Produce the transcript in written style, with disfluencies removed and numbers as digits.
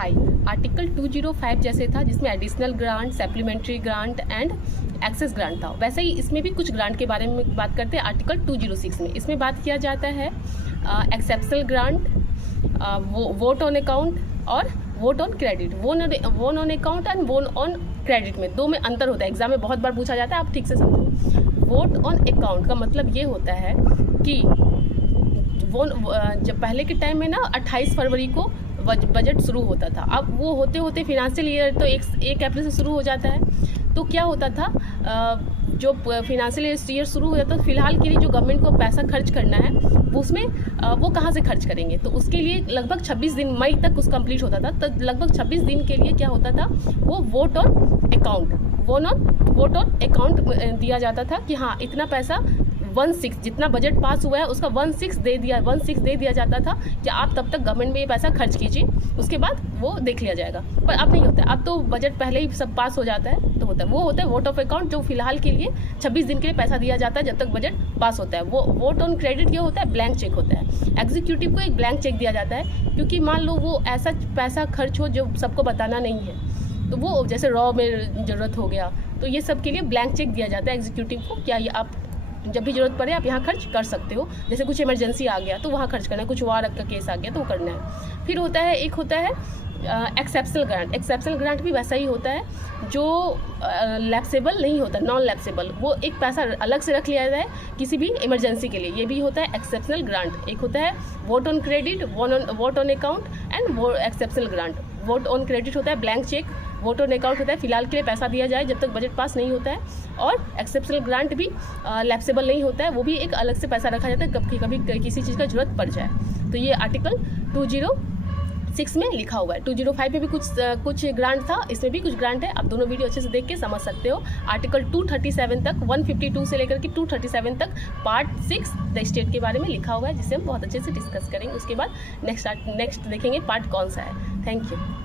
अस्थाई। आर्टिकल 205 जैसे था जिसमें additional grant, supplementary grant and excess grant था, वैसे ही इसमें भी कुछ ग्रांट के बारे में बात करते हैं। आर्टिकल 206 में इसमें बात किया जाता है exceptional grant, vote on account और वोट ऑन क्रेडिट। वोन ऑन अकाउंट एंड वोन ऑन क्रेडिट में दो में अंतर होता है, एग्जाम में बहुत बार पूछा जाता है, आप ठीक से समझो। वोट ऑन अकाउंट का मतलब ये होता है कि वो जब पहले के टाइम में ना 28 फरवरी को बजट शुरू होता था, अब वो होते होते फिनेंशियल ईयर तो 1 अप्रैल से शुरू हो जाता है। तो क्या होता था, जो फिनेंशियल ईयर शुरू हो जाता है, फिलहाल के लिए जो गवर्नमेंट को पैसा खर्च करना है उसमें वो कहाँ से खर्च करेंगे, तो उसके लिए लगभग 26 दिन मई तक उस कंप्लीट होता था। तो लगभग 26 दिन के लिए क्या होता था, वो vote on account vote on account दिया जाता था कि हाँ इतना पैसा 1/6 जितना बजट पास हुआ है उसका 1/6 दे दिया जाता था कि आप तब तक गवर्नमेंट में ये पैसा खर्च कीजिए, उसके बाद वो देख लिया जाएगा। पर अब नहीं होता है, अब तो बजट पहले ही सब पास हो जाता है, तो होता है वो होता है वोट ऑफ अकाउंट, जो फिलहाल के लिए 26 दिन के लिए पैसा दिया जाता है जब तक बजट पास होता है। वो वोट ऑन क्रेडिट ये होता है ब्लैंक चेक होता है। एग्जीक्यूटिव को एक ब्लैंक चेक दिया जाता है, क्योंकि मान लो वो ऐसा पैसा खर्च हो जो सबको बताना नहीं है, तो वो जैसे रॉ में ज़रूरत हो गया, तो ये सब के लिए ब्लैंक चेक दिया जाता है एग्जीक्यूटिव को, क्या ये आप जब भी ज़रूरत पड़े आप यहाँ खर्च कर सकते हो। जैसे कुछ इमरजेंसी आ गया तो वहाँ खर्च करना है, कुछ वार का केस आ गया तो वो करना है। फिर होता है एक होता है एक्सेप्शनल ग्रांट। एक्सेप्शनल ग्रांट भी वैसा ही होता है जो लैप्सेबल नहीं होता, नॉन लैप्सेबल, वो एक पैसा अलग से रख लिया जाता है किसी भी इमरजेंसी के लिए, ये भी होता है एक्सेप्शनल ग्रांट। एक होता है vote on credit, vote on account and exceptional grant. Vote on credit होता है blank cheque, vote on account होता है फिलहाल के लिए पैसा दिया जाए जब तक बजट पास नहीं होता है, और एक्सेप्शनल ग्रांट भी लैप्सेबल नहीं होता है, वो भी एक अलग से पैसा रखा जाता है कभी किसी चीज़ का जरूरत पड़ जाए। तो ये आर्टिकल 206 में लिखा हुआ है। 205 में भी कुछ ग्रांट था, इसमें भी कुछ ग्रांट है, आप दोनों वीडियो अच्छे से देख के समझ सकते हो। आर्टिकल 237 तक 152 से लेकर के 237 तक पार्ट 6 द स्टेट के बारे में लिखा हुआ है, जिसे हम बहुत अच्छे से डिस्कस करेंगे। उसके बाद नेक्स्ट देखेंगे पार्ट कौन सा है। Thank you.